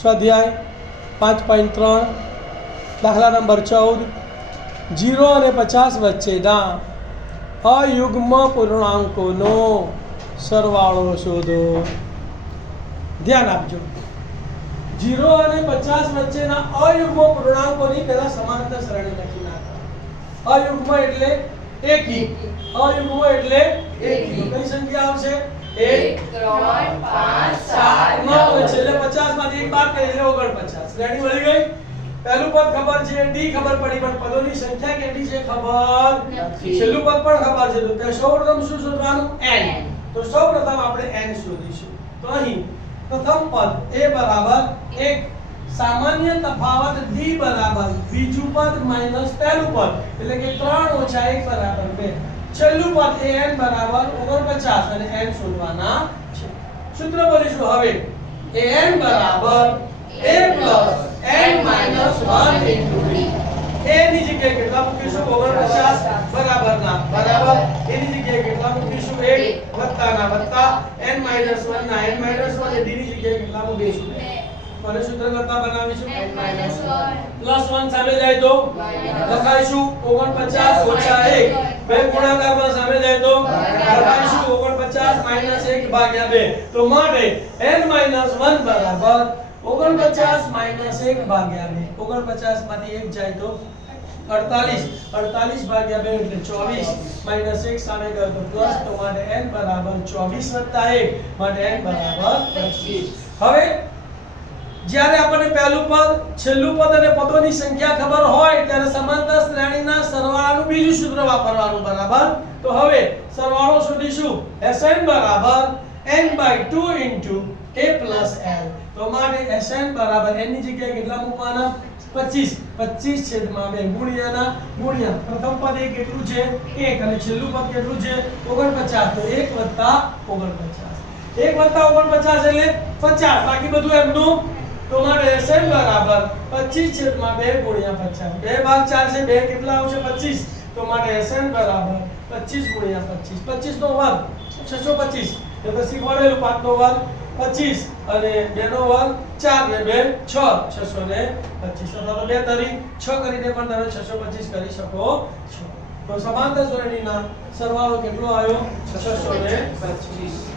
સ્વાધ્યાય 5.3 દાખલા નંબર 14 0 અને 50 વચ્ચેના અયુગ્મ પૂર્ણાંકોનો સરવાળો શોધો। ધ્યાન આપજો, 0 અને 50 વચ્ચેના અયુગ્મ પૂર્ણાંકોની પહેલા સમાંતર શ્રેણી લખી નાખો। અયુગ્મ એટલે એકી, અયુગ્મ એટલે એકી। કઈ સંખ્યા આવશે? 1 3 5 7 9 અને છેલ્લે 50 માંથી એક બાદ કરીએ એટલે 49। શ્રેણી મળી ગઈ। પહેલું પદ ખબર છે, ડી ખબર પડી, પણ પદોની સંખ્યા કેટલી છે ખબર નથી। છેલ્લું પદ પણ ખબર છે, તો સૌપ્રથમ શું શોધવાનું? n। તો સૌપ્રથમ આપણે n શોધીશું। તો અહીં પ્રથમ પદ a બરાબર 1, સામાન્ય તફાવત d બરાબર બીજું પદ માઈનસ પહેલું પદ, એટલે કે 3 ઓછા 1 બરાબર 2। છેલ્લું પદ an બરાબર 49 અને n શોધવાના છે। સૂત્ર બોલીશું હવે, an બરાબર a plus n minus 1 into d। a ની જગ્યાએ કેટલા મૂકીશું? 49 બરાબર ના બરાબર, a ની જગ્યાએ કેટલા મૂકીશું? 1 વત્તા ના વત્તા, n minus 1 ના n minus 1 એ d ની જગ્યાએ કેટલા મૂકીશું? 2। કોને સૂત્ર કરતા બનાવીશું? n minus 1 plus 1 સામે જાય તો લખાઈશું 49 ઓછા 1। બે ગુણાકારમાં સામે જાય તો લખાઈશું 49 minus 1 ભાગ્યા 2। તો માટે n minus 1 બરાબર 49 minus 1 ભાગ્યા 2। 49 માંથી 1 જાય તો 48, 48 ભાગ્યા 2 એટલે 24 minus 1 સામે ગયો તો પ્લસ, તો માટે n બરાબર 24 વત્તા 1 માટે n બરાબર 25। હવે જ્યારે આપણને પહેલું પદ, છેલ્લું પદ અને પદોની સંખ્યા ખબર હોય ત્યારે સમાંતર શ્રેણીના સરવાળાનું બીજું સૂત્ર વાપરવાનું, બરાબર। તો હવે સરવાળો શોધીશું। Sn બરાબર n/2 into a plus l। તો માટે Sn બરાબર n ની જગ્યાએ કેટલા મૂકવાના? 25, 25 છેદમાં 2 ગુણ્યાના ગુણ્યા પ્રથમ પદ એ કેટલું છે? 1 અને છેલ્લું પદ કેટલું છે? 49। તો 1 વત્તા 49, 1 વત્તા 49 એટલે 50, બાકી બધું એમનું। તો માટે Sn બરાબર 25 છેદમાં 2 ગુણ્યા 50, 2 ભાગ 4 છે, 2 કેટલા આવશે? 25। તો માટે Sn બરાબર 25 ગુણ્યા 25, 25 નો વર્ગ 625, તો પછી શીખવાડેલું 5 નો વર્ગ 25 અને 2 નો વર્ગ 4 ને 2 6, 625। અથવા તો 2 તરી 6 કરીને પણ તમે 625 કરી શકો છો। તો સમાંતર શ્રેણીના સરવાળો કેટલો આવ્યો? 625।